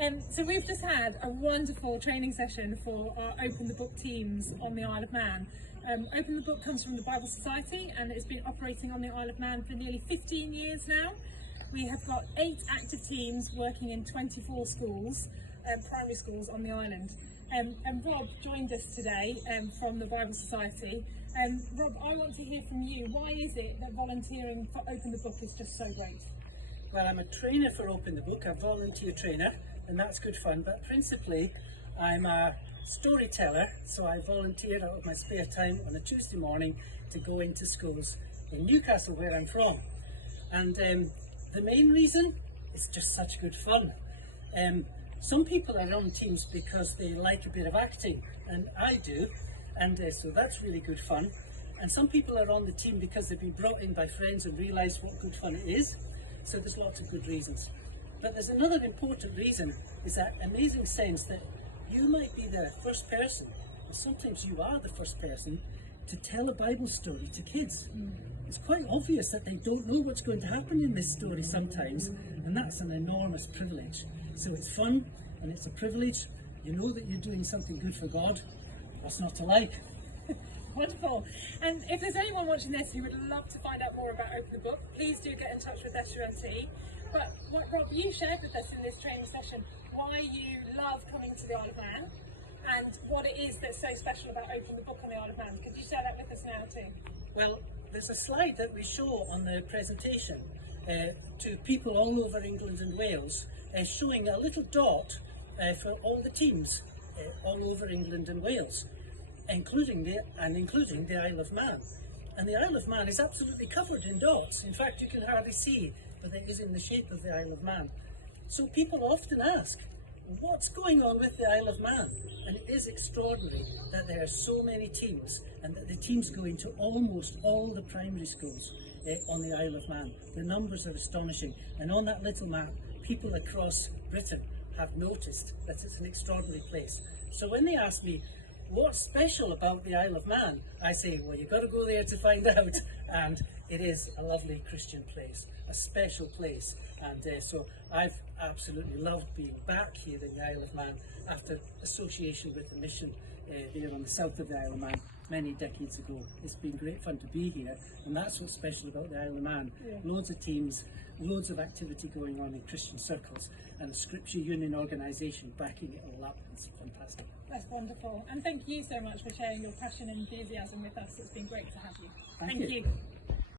So we've just had a wonderful training session for our Open the Book teams on the Isle of Man. Open the Book comes from the Bible Society and it's been operating on the Isle of Man for nearly 15 years now. We have got 8 active teams working in 24 schools, primary schools on the island. And Rob joined us today from the Bible Society. Rob, I want to hear from you. Why is it that volunteering for Open the Book is just so great? Well, I'm a trainer for Open the Book, a volunteer trainer, and that's good fun, but principally I'm a storyteller, so I volunteer out of my spare time on a Tuesday morning to go into schools in Newcastle, where I'm from. And the main reason is just such good fun. Some people are on teams because they like a bit of acting, and I do, and so that's really good fun. And some people are on the team because they've been brought in by friends and realise what good fun it is. So there's lots of good reasons. But there's another important reason, is that amazing sense that you might be the first person, and sometimes you are the first person, to tell a Bible story to kids. It's quite obvious that they don't know what's going to happen in this story sometimes, and that's an enormous privilege. So it's fun, and it's a privilege. You know that you're doing something good for God. What's not to like? Wonderful. And if there's anyone watching this who would love to find out more about Open the Book, please do get in touch with SUMT. But Rob, you shared with us in this training session why you love coming to the Isle of Man and what it is that's so special about Open the Book on the Isle of Man. Could you share that with us now too? Well, there's a slide that we show on the presentation to people all over England and Wales, showing a little dot for all the teams all over England and Wales, including the Isle of Man. And the Isle of Man is absolutely covered in dots. In fact, you can hardly see, but it is in the shape of the Isle of Man. So people often ask, what's going on with the Isle of Man? And it is extraordinary that there are so many teams, and that the teams go into almost all the primary schools on the Isle of Man. The numbers are astonishing. And on that little map, people across Britain have noticed that it's an extraordinary place. So when they ask me, what's special about the Isle of Man? I say, well, you've got to go there to find out. And it is a lovely Christian place, a special place. And so I've absolutely loved being back here in the Isle of Man after association with the mission there on the south of the Isle of Man many decades ago. It's been great fun to be here, and that's what's special about the Isle of Man. Yeah. Loads of teams, loads of activity going on in Christian circles, and a Scripture Union organisation backing it all up. It's fantastic. That's wonderful, and thank you so much for sharing your passion and enthusiasm with us. It's been great to have you. Thank you.